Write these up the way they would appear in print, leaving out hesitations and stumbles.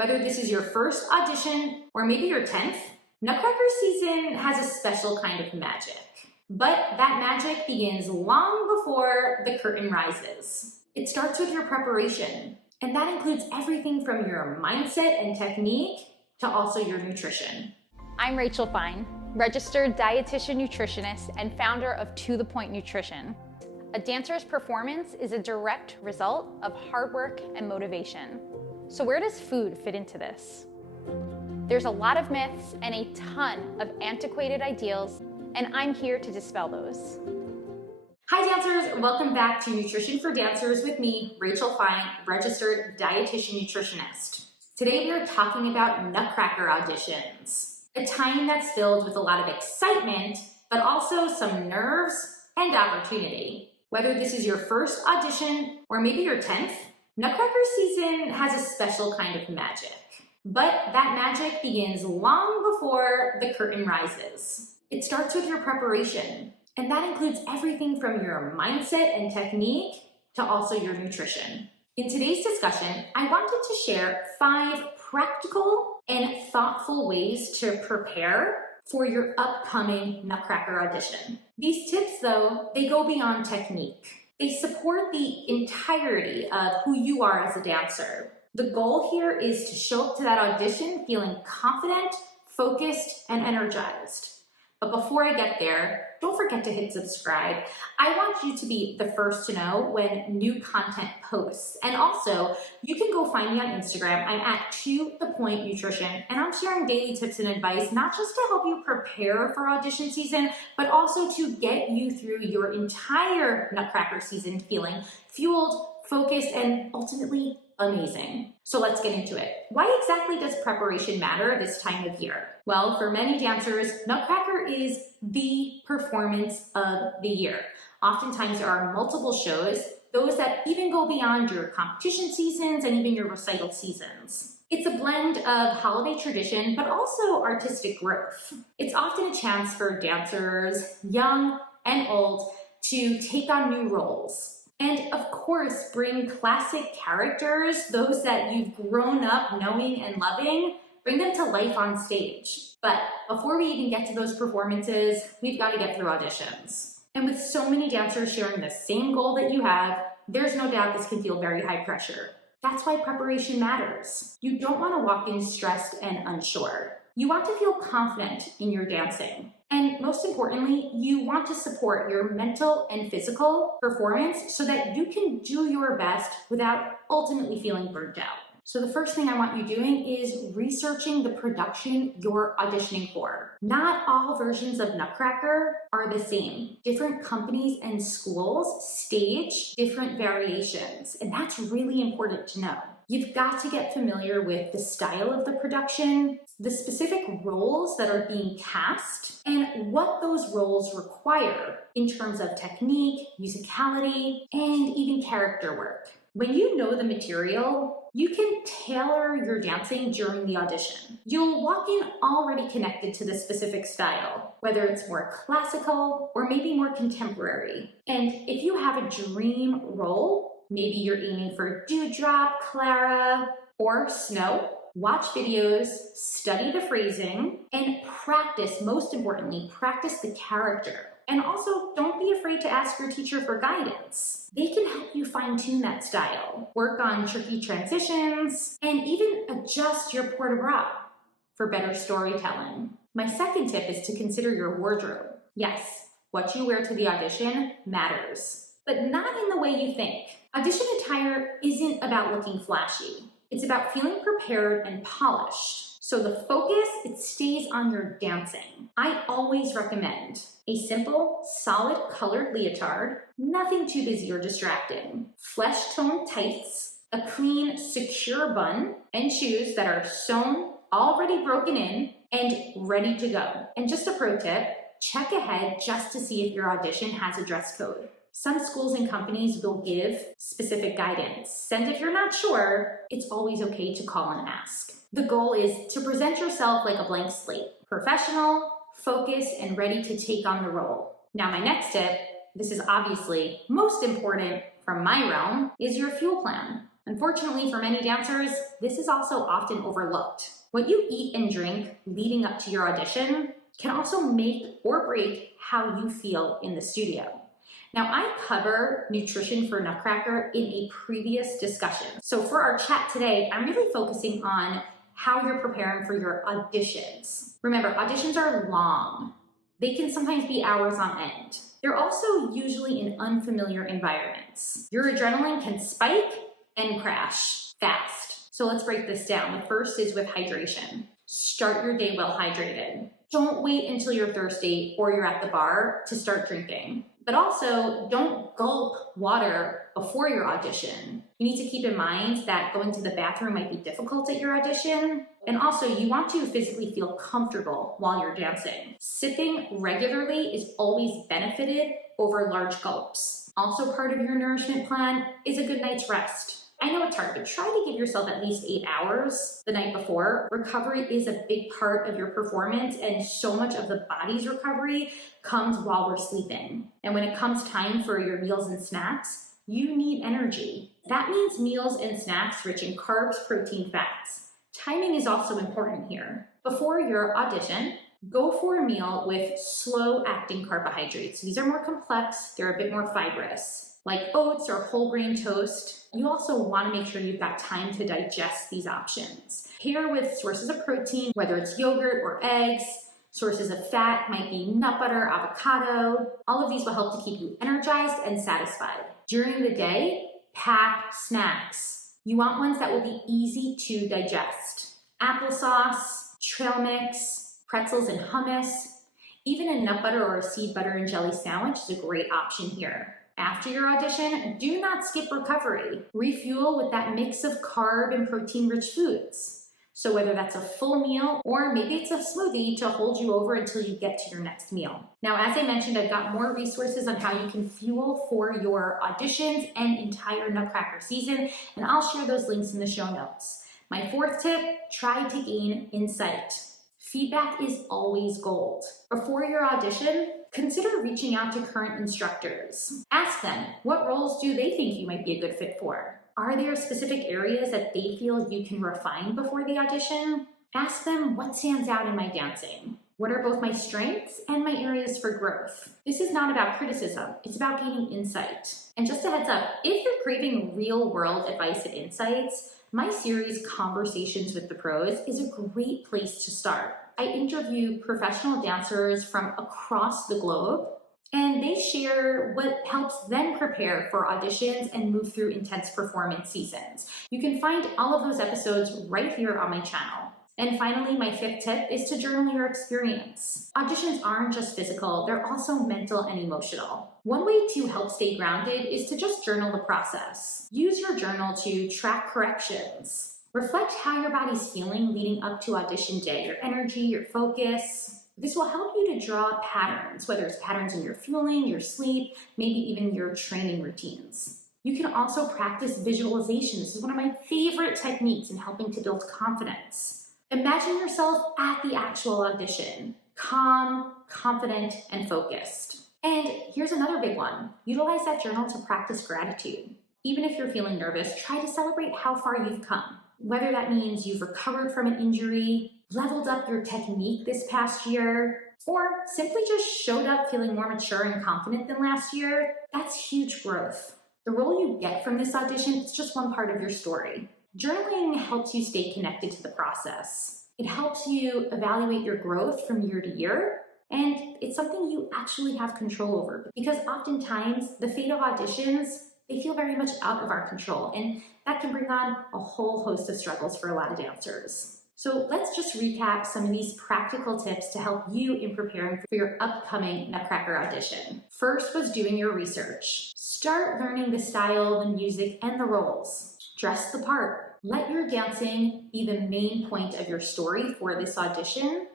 Whether this is your first audition or maybe your 10th, Nutcracker season has a special kind of magic. But that magic begins long before the curtain rises. It starts with your preparation, and that includes everything from your mindset and technique to also your nutrition. I'm Rachel Fine, registered dietitian nutritionist and founder of To The Point Nutrition. A dancer's performance is a direct result of hard work and motivation. So where does food fit into this? There's a lot of myths and a ton of antiquated ideals, and I'm here to dispel those. Hi dancers, welcome back to Nutrition for Dancers with me, Rachel Fine, registered dietitian nutritionist. Today we are talking about Nutcracker auditions, a time that's filled with a lot of excitement, but also some nerves and opportunity. Whether this is your first audition or maybe your 10th, Nutcracker season has a special kind of magic. But that magic begins long before the curtain rises. It starts with your preparation, and that includes everything from your mindset and technique to also your nutrition. In today's discussion, I wanted to share 5 practical and thoughtful ways to prepare for your upcoming Nutcracker audition. These tips, though, they go beyond technique. They support the entirety of who you are as a dancer. The goal here is to show up to that audition feeling confident, focused, and energized. But before I get there, don't forget to hit subscribe. I want you to be the first to know when new content posts. And also, you can go find me on Instagram. I'm at To The Point Nutrition, and I'm sharing daily tips and advice, not just to help you prepare for audition season, but also to get you through your entire Nutcracker season feeling fueled, focused, and ultimately amazing. So let's get into it. Why exactly does preparation matter this time of year? Well, for many dancers, Nutcracker is the performance of the year. Oftentimes there are multiple shows, those that even go beyond your competition seasons and even your recital seasons. It's a blend of holiday tradition, but also artistic growth. It's often a chance for dancers, young and old, to take on new roles. And of course, bring classic characters, those that you've grown up knowing and loving, bring them to life on stage. But before we even get to those performances, we've got to get through auditions. And with so many dancers sharing the same goal that you have, there's no doubt this can feel very high pressure. That's why preparation matters. You don't want to walk in stressed and unsure. You want to feel confident in your dancing. And most importantly, you want to support your mental and physical performance so that you can do your best without ultimately feeling burnt out. So the first thing I want you doing is researching the production you're auditioning for. Not all versions of Nutcracker are the same. Different companies and schools stage different variations, and that's really important to know. You've got to get familiar with the style of the production, the specific roles that are being cast, and what those roles require in terms of technique, musicality, and even character work. When you know the material, you can tailor your dancing during the audition. You'll walk in already connected to the specific style, whether it's more classical or maybe more contemporary. And if you have a dream role, maybe you're aiming for Dewdrop, Clara, or Snow, watch videos, study the phrasing, and practice, most importantly, practice the character. And also, don't be afraid to ask your teacher for guidance. They can help you fine-tune that style, work on tricky transitions, and even adjust your port de bras for better storytelling. My second tip is to consider your wardrobe. Yes, what you wear to the audition matters, but not in the way you think. Audition attire isn't about looking flashy. It's about feeling prepared and polished. So the focus, it stays on your dancing. I always recommend a simple, solid colored leotard, nothing too busy or distracting, flesh tone tights, a clean, secure bun, and shoes that are sewn, already broken in, and ready to go. And just a pro tip, check ahead just to see if your audition has a dress code. Some schools and companies will give specific guidance, and if you're not sure, it's always okay to call and ask. The goal is to present yourself like a blank slate, professional, focused, and ready to take on the role. Now, my next tip, this is obviously most important from my realm, is your fuel plan. Unfortunately, for many dancers, this is also often overlooked. What you eat and drink leading up to your audition can also make or break how you feel in the studio. Now, I cover nutrition for Nutcracker in a previous discussion. So for our chat today, I'm really focusing on how you're preparing for your auditions. Remember, auditions are long. They can sometimes be hours on end. They're also usually in unfamiliar environments. Your adrenaline can spike and crash fast. So let's break this down. The first is with hydration. Start your day well hydrated. Don't wait until you're thirsty or you're at the bar to start drinking. But also, don't gulp water before your audition. You need to keep in mind that going to the bathroom might be difficult at your audition. And also, you want to physically feel comfortable while you're dancing. Sipping regularly is always benefited over large gulps. Also, part of your nourishment plan is a good night's rest. I know it's hard, but try to give yourself at least 8 hours the night before. Recovery is a big part of your performance, and so much of the body's recovery comes while we're sleeping. And when it comes time for your meals and snacks, you need energy. That means meals and snacks rich in carbs, protein, fats. Timing is also important here. Before your audition, go for a meal with slow-acting carbohydrates. These are more complex, they're a bit more fibrous, like oats or whole grain toast. You also want to make sure you've got time to digest these options. Pair with sources of protein, whether it's yogurt or eggs. Sources of fat might be nut butter, avocado. All of these will help to keep you energized and satisfied. During the day, pack snacks. You want ones that will be easy to digest. Applesauce, trail mix, pretzels and hummus. Even a nut butter or a seed butter and jelly sandwich is a great option here. After your audition, do not skip recovery. Refuel with that mix of carb and protein-rich foods. So whether that's a full meal or maybe it's a smoothie to hold you over until you get to your next meal. Now, as I mentioned, I've got more resources on how you can fuel for your auditions and entire Nutcracker season, and I'll share those links in the show notes. My fourth tip, try to gain insight. Feedback is always gold. Before your audition, consider reaching out to current instructors. Ask them, what roles do they think you might be a good fit for? Are there specific areas that they feel you can refine before the audition? Ask them, what stands out in my dancing? What are both my strengths and my areas for growth? This is not about criticism, it's about gaining insight. And just a heads up, if you're craving real-world advice and insights, my series, Conversations with the Pros, is a great place to start. I interview professional dancers from across the globe, and they share what helps them prepare for auditions and move through intense performance seasons. You can find all of those episodes right here on my channel. And finally, my fifth tip is to journal your experience. Auditions aren't just physical, they're also mental and emotional. One way to help stay grounded is to just journal the process. Use your journal to track corrections. Reflect how your body's feeling leading up to audition day, your energy, your focus. This will help you to draw patterns, whether it's patterns in your fueling, your sleep, maybe even your training routines. You can also practice visualization. This is one of my favorite techniques in helping to build confidence. Imagine yourself at the actual audition, calm, confident, and focused. And here's another big one. Utilize that journal to practice gratitude. Even if you're feeling nervous, try to celebrate how far you've come. Whether that means you've recovered from an injury, leveled up your technique this past year, or simply just showed up feeling more mature and confident than last year, that's huge growth. The role you get from this audition is just one part of your story. Journaling helps you stay connected to the process. It helps you evaluate your growth from year to year, and it's something you actually have control over, because oftentimes the fate of auditions, they feel very much out of our control, and that can bring on a whole host of struggles for a lot of dancers. So let's just recap some of these practical tips to help you in preparing for your upcoming Nutcracker audition. First was doing your research. Start learning the style, the music, and the roles. Dress the part. Let your dancing be the main point of your story for this audition,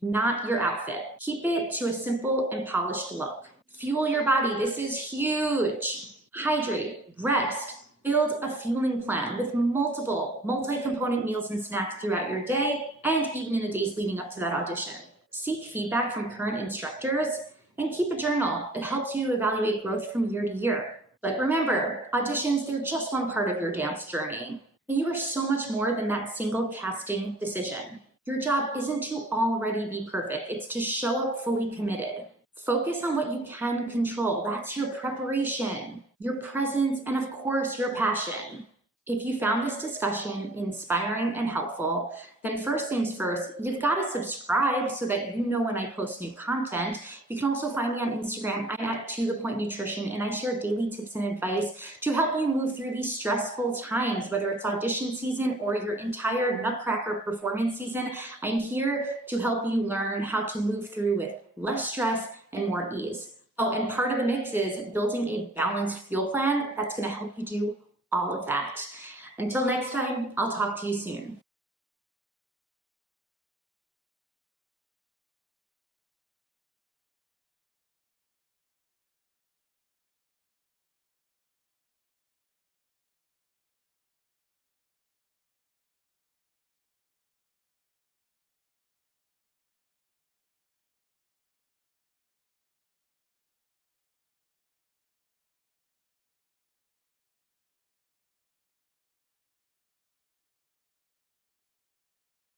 not your outfit. Keep it to a simple and polished look. Fuel your body. This is huge. Hydrate, rest, build a fueling plan with multiple multi-component meals and snacks throughout your day and even in the days leading up to that audition. Seek feedback from current instructors and keep a journal. It helps you evaluate growth from year to year. But remember, auditions, they're just one part of your dance journey. And you are so much more than that single casting decision. Your job isn't to already be perfect, it's to show up fully committed. Focus on what you can control. That's your preparation, your presence, and of course, your passion. If you found this discussion inspiring and helpful, then first things first, you've got to subscribe so that you know when I post new content. You can also find me on Instagram. I'm at To The Point Nutrition, and I share daily tips and advice to help you move through these stressful times, whether it's audition season or your entire Nutcracker performance season. I'm here to help you learn how to move through with less stress and more ease. Oh, and part of the mix is building a balanced fuel plan that's going to help you do all of that. Until next time, I'll talk to you soon.